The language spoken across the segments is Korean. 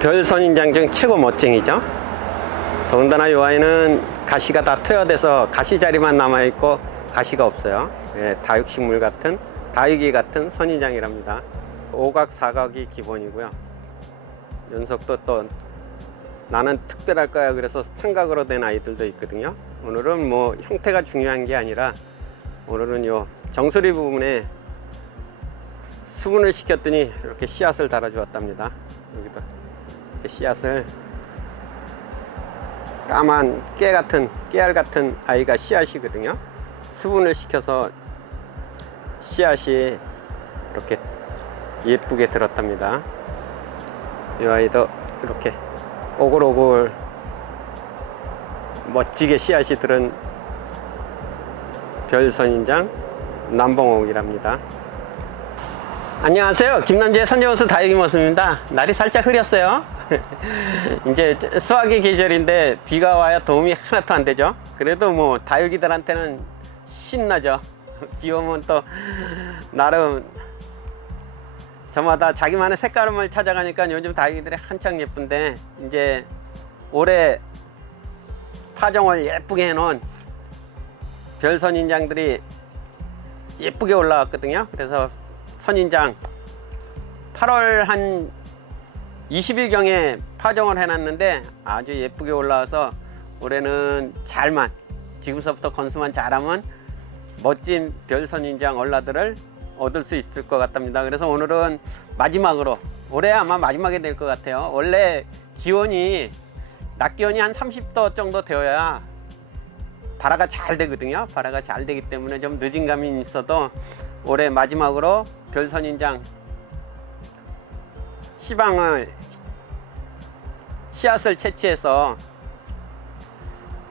별 선인장 중 최고 멋쟁이죠. 더군다나 이 아이는 가시가 다 퇴화돼서 가시자리만 남아있고 가시가 없어요. 예, 다육식물 같은, 다육이 같은 선인장이랍니다. 오각 사각이 기본이고요. 연속도 또 나는 특별할 거야 그래서 삼각으로 된 아이들도 있거든요. 오늘은 뭐 형태가 중요한 게 아니라 오늘은 요 정수리 부분에 수분을 시켰더니 이렇게 씨앗을 달아 주었답니다. 여기도 이렇게 씨앗을, 까만 깨 같은, 깨알 같은 아이가 씨앗이거든요. 수분을 시켜서 씨앗이 이렇게 예쁘게 들었답니다. 이 아이도 이렇게 오글오글 멋지게 씨앗이 들은 별선인장 남봉옥이랍니다. 안녕하세요. 김남주의 선제원수 다육이 모습입니다. 날이 살짝 흐렸어요. 이제 수확의 계절인데 비가 와야 도움이 하나도 안 되죠. 그래도 뭐 다육이들한테는 신나죠. 비 오면 또 나름 저마다 자기만의 색깔을 찾아가니까 요즘 다육이들이 한창 예쁜데, 이제 올해 파종을 예쁘게 해놓은 별선인장들이 예쁘게 올라왔거든요. 그래서 선인장 8월 한 20일경에 파종을 해놨는데 아주 예쁘게 올라와서 올해는 잘만, 지금서부터 건수만 잘하면 멋진 별선인장 얼라들을 얻을 수 있을 것 같답니다. 그래서 오늘은 마지막으로, 올해 아마 마지막이 될 것 같아요. 원래 기온이, 낮 기온이 한 30도 정도 되어야 발화가 잘 되거든요. 발화가 잘 되기 때문에 좀 늦은 감이 있어도 올해 마지막으로 별선인장 씨앗을 채취해서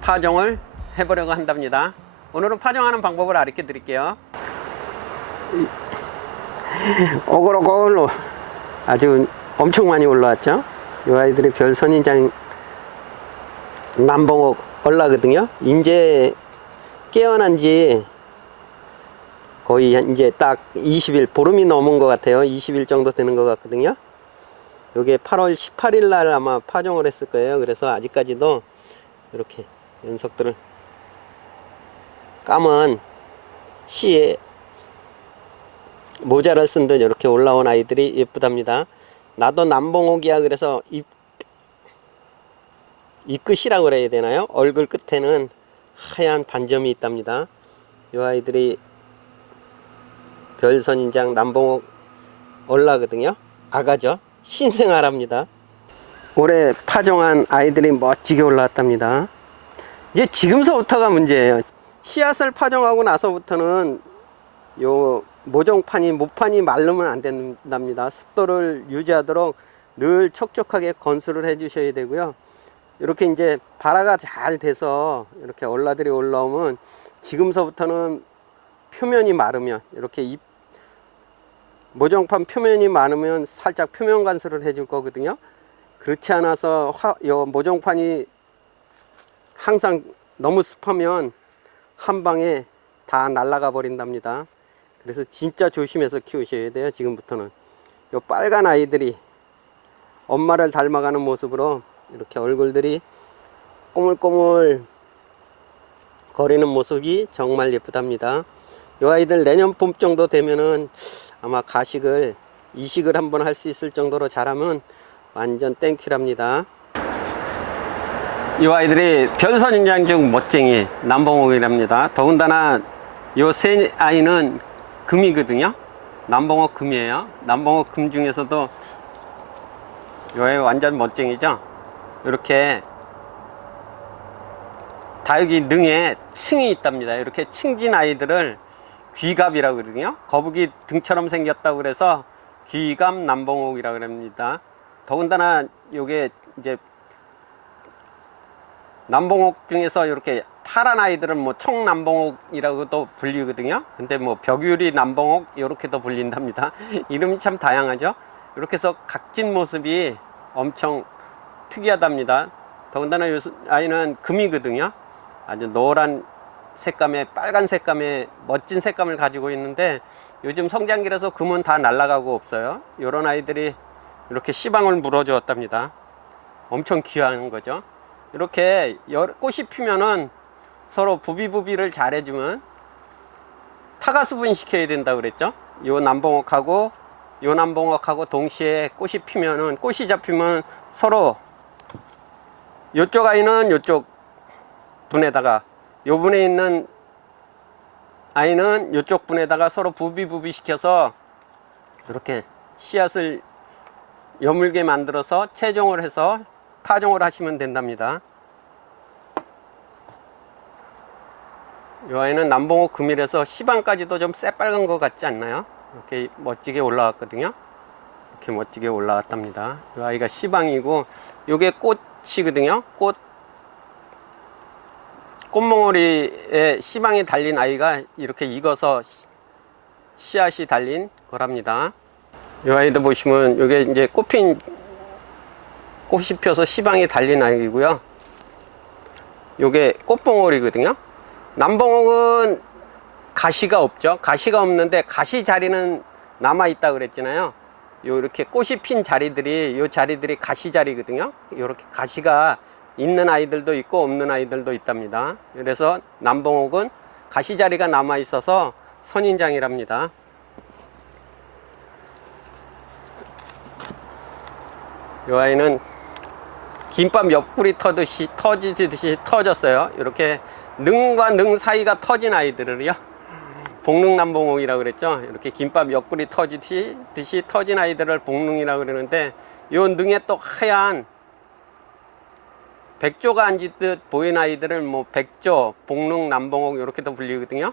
파종을 해보려고 한답니다. 오늘은 파종하는 방법을 알려 드릴게요. 오글오글로 아주 엄청 많이 올라왔죠. 이 아이들이 별선인장 남봉옥 얼라거든요. 이제 깨어난 지 거의 이제 딱 20일, 보름이 넘은 것 같아요. 20일 정도 되는 것 같거든요. 요게 8월 18일 날 아마 파종을 했을 거예요. 그래서 아직까지도 이렇게 연속들을 까만 씨에 모자를 쓴 듯 이렇게 올라온 아이들이 예쁘답니다. 나도 남봉옥이야. 그래서 잎끝이라고 그래야 되나요? 얼굴 끝에는 하얀 반점이 있답니다. 이 아이들이 별선인장 남봉옥 얼라거든요. 아가죠. 신생아랍니다. 올해 파종한 아이들이 멋지게 올라왔답니다. 이제 지금서부터가 문제예요. 씨앗을 파종하고 나서부터는 요 모판이 마르면 안 된답니다. 습도를 유지하도록 늘 촉촉하게 건수를 해 주셔야 되고요. 이렇게 이제 발화가 잘 돼서 이렇게 얼라들이 올라오면 지금서부터는 표면이 마르면, 이렇게 모종판 표면이 마르면 살짝 표면 관수를 해줄 거거든요. 그렇지 않아서 요 모종판이 항상 너무 습하면 한 방에 다 날아가 버린답니다. 그래서 진짜 조심해서 키우셔야 돼요. 지금부터는 요 빨간 아이들이 엄마를 닮아가는 모습으로 이렇게 얼굴들이 꼬물꼬물 거리는 모습이 정말 예쁘답니다. 이 아이들 내년 봄 정도 되면은 아마 이식을 한번 할 수 있을 정도로 자라면 완전 땡큐랍니다. 이 아이들이 별선인장 중 멋쟁이 남봉옥이랍니다. 더군다나 이 세 아이는 금이거든요. 남봉옥 금이에요. 남봉옥 금 중에서도 이 아이 완전 멋쟁이죠. 이렇게 다육이 능에 층이 있답니다. 이렇게 층진 아이들을 귀갑이라고 그러거든요. 거북이 등처럼 생겼다고 그래서 귀갑 남봉옥이라고 합니다. 더군다나 요게 이제 남봉옥 중에서 이렇게 파란 아이들은 뭐 청남봉옥이라고도 불리거든요. 근데 뭐 벽유리 남봉옥 이렇게도 불린답니다. 이름이 참 다양하죠. 이렇게 해서 각진 모습이 엄청 특이하답니다. 더군다나 이 아이는 금이거든요. 아주 노란 색감의, 빨간 색감의 멋진 색감을 가지고 있는데 요즘 성장기라서 금은 다 날아가고 없어요. 이런 아이들이 이렇게 씨방울 물어주었답니다. 엄청 귀한 거죠. 이렇게 꽃이 피면은 서로 부비부비를 잘 해주면 타가수분 시켜야 된다 그랬죠. 요 남봉옥하고 요 남봉옥하고 동시에 꽃이 피면은, 꽃이 잡히면 서로 요쪽 아이는 요쪽 분에다가, 요 분에 있는 아이는 요쪽 분에다가 서로 부비부비 시켜서 이렇게 씨앗을 여물게 만들어서 채종을 해서 파종을 하시면 된답니다. 이 아이는 남봉옥 금일에서 씨방까지도 좀 새빨간 것 같지 않나요? 이렇게 멋지게 올라왔거든요. 이렇게 멋지게 올라왔답니다. 이 아이가 씨방이고, 요게 꽃이거든요. 꽃몽오리에 씨방이 달린 아이가 이렇게 익어서 씨앗이 달린 거랍니다. 이 아이도 보시면 요게 이제 꽃이 펴서 씨방이 달린 아이고요. 요게 꽃봉오리거든요. 남봉옥은 가시가 없죠. 가시가 없는데 가시 자리는 남아 있다 그랬잖아요. 요렇게 꽃이 핀 자리들이, 요 자리들이 가시 자리거든요. 요렇게 가시가 있는 아이들도 있고 없는 아이들도 있답니다. 그래서 남봉옥은 가시 자리가 남아 있어서 선인장이랍니다. 이 아이는 김밥 옆구리 터지듯이 터졌어요. 이렇게 능과 능 사이가 터진 아이들을요, 복능남봉옥이라고 그랬죠. 이렇게 김밥 옆구리 터지듯이 터진 아이들을 복능이라고 그러는데, 요 능에 또 하얀 백조가 앉듯 보이는 아이들을 뭐 백조, 복능, 남봉옥 이렇게도 불리거든요.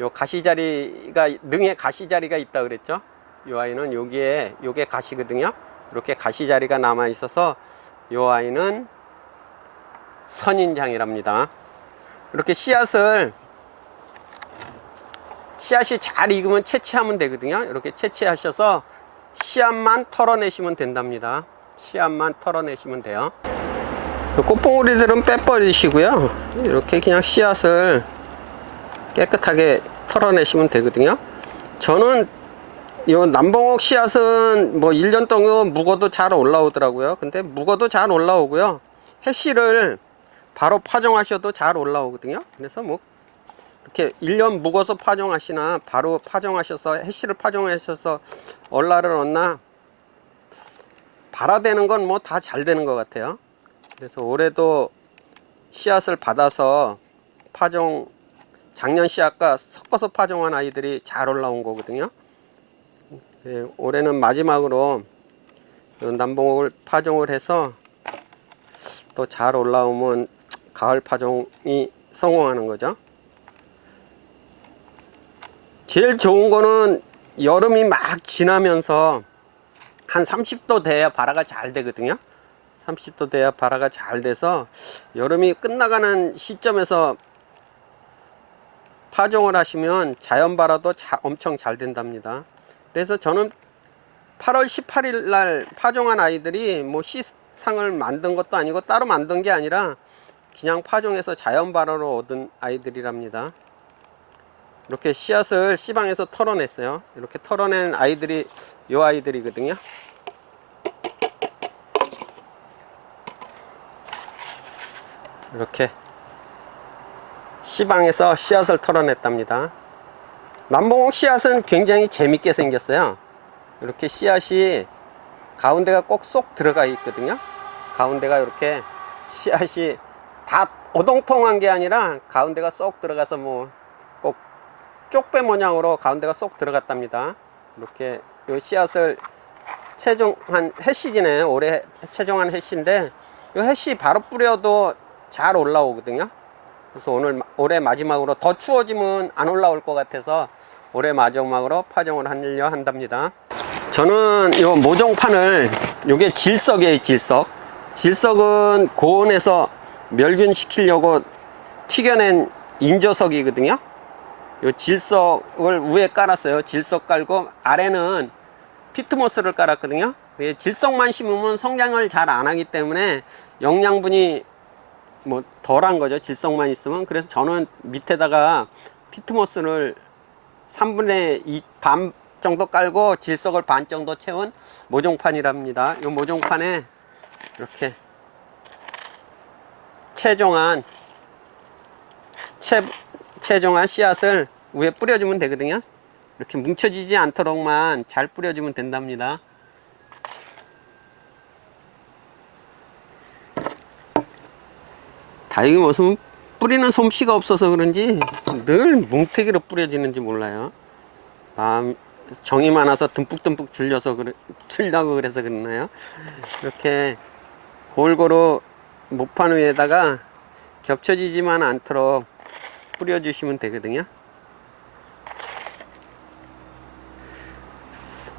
요 가시자리가, 능에 가시자리가 있다 그랬죠. 요 아이는 요게 가시거든요. 이렇게 가시자리가 남아 있어서 요 아이는 선인장이랍니다. 이렇게 씨앗이 잘 익으면 채취하면 되거든요. 이렇게 채취하셔서 씨앗만 털어내시면 된답니다. 씨앗만 털어내시면 돼요. 꽃봉오리들은 빼버리시고요. 이렇게 그냥 씨앗을 깨끗하게 털어내시면 되거든요. 저는 요 남봉옥 씨앗은 뭐 1년 동안 묵어도 잘 올라오더라고요. 근데 묵어도 잘 올라오고요. 해씨를 바로 파종하셔도 잘 올라오거든요. 그래서 뭐 이렇게 1년 묵어서 파종하시나 바로 파종하셔서 해씨를 파종하셔서 얼라를 얻나, 발화되는 건 뭐 다 잘 되는 것 같아요. 그래서 올해도 씨앗을 받아서 작년 씨앗과 섞어서 파종한 아이들이 잘 올라온 거거든요. 네, 올해는 마지막으로 남봉옥을 파종을 해서 또 잘 올라오면 가을 파종이 성공하는 거죠. 제일 좋은 거는 여름이 막 지나면서 한 30도 돼야 발화가 잘 되거든요. 30도 돼야 발화가 잘 돼서 여름이 끝나가는 시점에서 파종을 하시면 자연 발화도 엄청 잘 된답니다. 그래서 저는 8월 18일 날 파종한 아이들이 뭐 씨상을 만든 것도 아니고 따로 만든 게 아니라 그냥 파종해서 자연 발화로 얻은 아이들이랍니다. 이렇게 씨앗을 씨방에서 털어냈어요. 이렇게 털어낸 아이들이 요 아이들이거든요. 이렇게 씨방에서 씨앗을 털어냈답니다. 남봉옥 씨앗은 굉장히 재밌게 생겼어요. 이렇게 씨앗이 가운데가 꼭 쏙 들어가 있거든요. 가운데가 이렇게 씨앗이 다 오동통한 게 아니라 가운데가 쏙 들어가서 뭐 꼭 쪽배 모양으로 가운데가 쏙 들어갔답니다. 이렇게 요 씨앗을 채종한 해씨지네. 올해 채종한 해씨인데, 요 해씨 바로 뿌려도 잘 올라오거든요. 그래서 올해 마지막으로, 더 추워지면 안 올라올 것 같아서 올해 마지막으로 파종을 하려 한답니다. 저는 이 모종판을, 요게 질석이에요. 질석은 고온에서 멸균시키려고 튀겨낸 인조석이거든요. 요 질석을 위에 깔았어요. 질석 깔고 아래는 피트모스를 깔았거든요. 질석만 심으면 성장을 잘 안 하기 때문에 영양분이 뭐 덜한 거죠. 질석만 있으면. 그래서 저는 밑에다가 피트모스를 3분의 2, 정도 깔고 질석을 반 정도 채운 모종판이랍니다. 이 모종판에 이렇게 최종한 씨앗을 위에 뿌려주면 되거든요. 이렇게 뭉쳐지지 않도록만 잘 뿌려주면 된답니다. 다육이 무슨 뿌리는 솜씨가 없어서 그런지 늘 뭉태기로 뿌려지는지 몰라요. 정이 많아서 듬뿍듬뿍 줄려고 그래서 그러나요? 이렇게 골고루 모판 위에다가 겹쳐지지만 않도록 뿌려주시면 되거든요.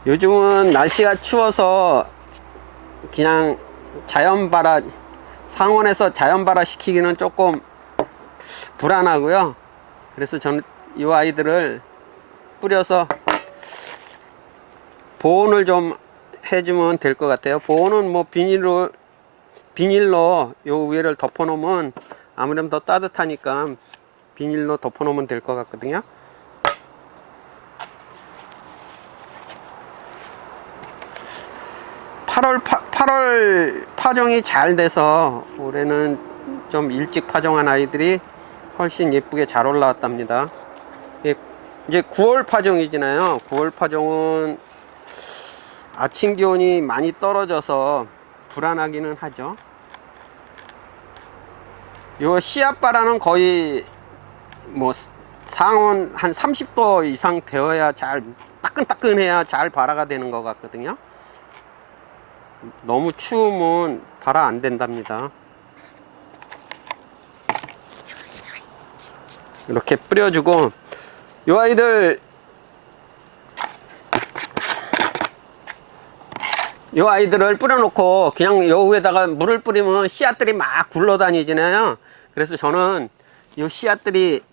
요즘은 날씨가 추워서 그냥 자연발화, 상온에서 자연발화 시키기는 조금 불안하고요. 그래서 저는 이 아이들을 뿌려서 보온을 좀 해주면 될 것 같아요. 보온은 뭐 비닐로 요 위에를 덮어 놓으면 아무래도 더 따뜻하니까 비닐로 덮어 놓으면 될 것 같거든요. (8월) 파종이 잘 돼서 올해는 좀 일찍 파종한 아이들이 훨씬 예쁘게 잘 올라왔답니다. 이제 9월 파종이잖아요. 9월 파종은 아침 기온이 많이 떨어져서 불안하기는 하죠. 요 씨앗바라는 거의 뭐 상온 한 30도 이상 되어야 잘 따끈따끈해야 잘 발화가 되는 것 같거든요. 너무 추우면 발화 안 된답니다. 이렇게 뿌려주고 요 아이들을 뿌려놓고 그냥 요 위에다가 물을 뿌리면 씨앗들이 막 굴러다니잖아요. 그래서 저는 요 씨앗들이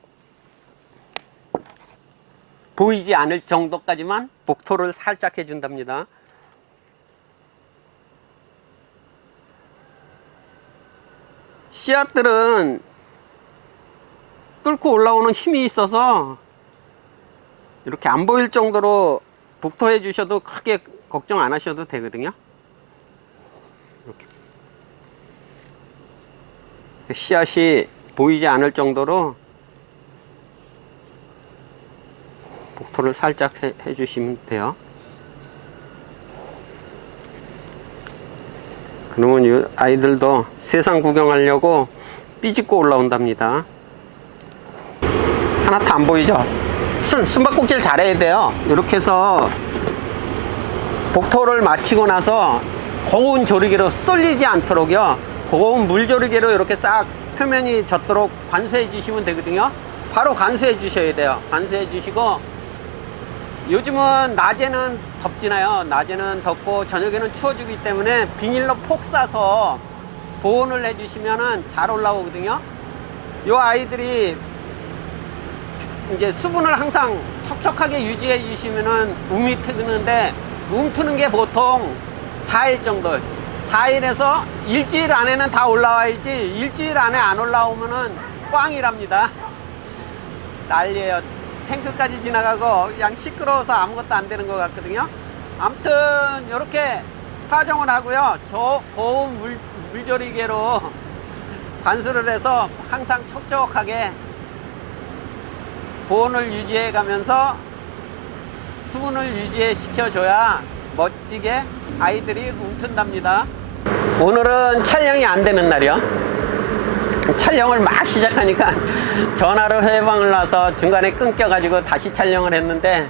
보이지 않을 정도까지만 복토를 살짝 해준답니다. 씨앗들은 뚫고 올라오는 힘이 있어서 이렇게 안 보일 정도로 복토해 주셔도 크게 걱정 안 하셔도 되거든요. 이렇게 씨앗이 보이지 않을 정도로 복토를 살짝 해 주시면 돼요. 그러면 이 아이들도 세상 구경하려고 삐집고 올라온답니다. 하나도 안 보이죠? 숨바꼭질 잘해야 돼요. 이렇게 해서 복토를 마치고 나서 고운 조리개로 쏠리지 않도록요, 고운 물조리개로 이렇게 싹 표면이 젖도록 관수해 주시면 되거든요. 바로 관수해 주셔야 돼요. 관수해 주시고, 요즘은 낮에는 덥지나요. 낮에는 덥고 저녁에는 추워지기 때문에 비닐로 폭 싸서 보온을 해 주시면 잘 올라오거든요. 이 아이들이 이제 수분을 항상 촉촉하게 유지해 주시면은 움이 트는데, 트는 게 보통 4일 정도, 4일에서 일주일 안에는 다 올라와야지, 일주일 안에 안 올라오면은 꽝이랍니다. 난리예요. 탱크까지 지나가고 그냥 시끄러워서 아무것도 안 되는 것 같거든요. 아무튼 이렇게 파종을 하고요, 저 고운 물조리개로 관수를 해서 항상 촉촉하게 보온을 유지해 가면서 수분을 유지해 시켜줘야 멋지게 아이들이 움튼답니다. 오늘은 촬영이 안 되는 날이요. 촬영을 막 시작하니까 전화로 해방을 놔서 중간에 끊겨가지고 다시 촬영을 했는데,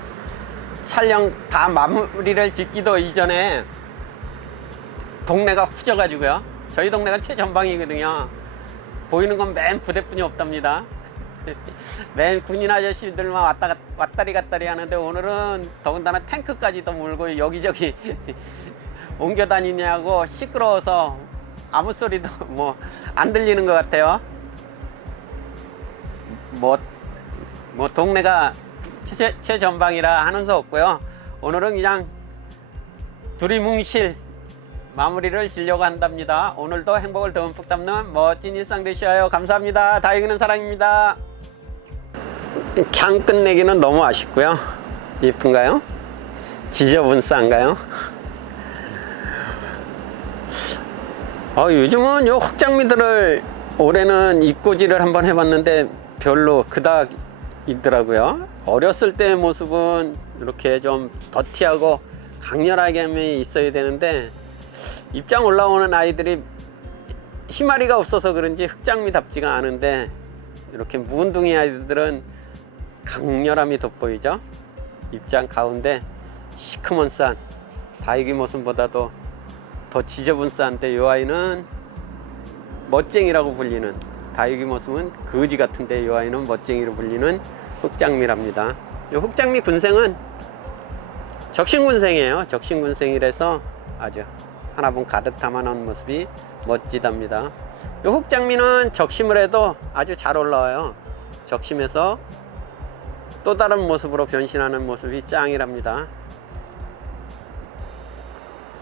촬영 다 마무리를 짓기도 이전에 동네가 후져가지고요. 저희 동네가 최전방이거든요. 보이는 건 맨 부대뿐이 없답니다. 맨 군인 아저씨들만 왔다리 갔다리 하는데, 오늘은 더군다나 탱크까지도 몰고 여기저기 옮겨 다니냐고 시끄러워서 아무 소리도 뭐 안 들리는 것 같아요. 뭐 동네가 최전방이라 하는 수 없고요. 오늘은 그냥 두리뭉실 마무리를 지려고 한답니다. 오늘도 행복을 듬뿍 담는 멋진 일상 되셔요. 감사합니다. 다육이는 사랑입니다. 그냥 끝내기는 너무 아쉽고요. 예쁜가요? 지저분 싼가요? 요즘은 요 흑장미들을 올해는 입고지를 한번 해봤는데 별로 그닥 있더라고요. 어렸을 때의 모습은 이렇게 좀 더티하고 강렬하게 있어야 되는데 입장 올라오는 아이들이 희마리가 없어서 그런지 흑장미답지가 않은데 이렇게 무운둥이 아이들은 강렬함이 돋보이죠. 입장 가운데 시커먼 산 다육이 모습보다도 더 지저분 싼데 이 아이는 멋쟁이라고 불리는, 다육이 모습은 거지 같은데 이 아이는 멋쟁이로 불리는 흑장미랍니다. 이 흑장미 군생은 적신군생이에요. 적신군생이라서 아주 하나분 가득 담아놓은 모습이 멋지답니다. 이 흑장미는 적심을 해도 아주 잘 올라와요. 적심해서 또 다른 모습으로 변신하는 모습이 짱이랍니다.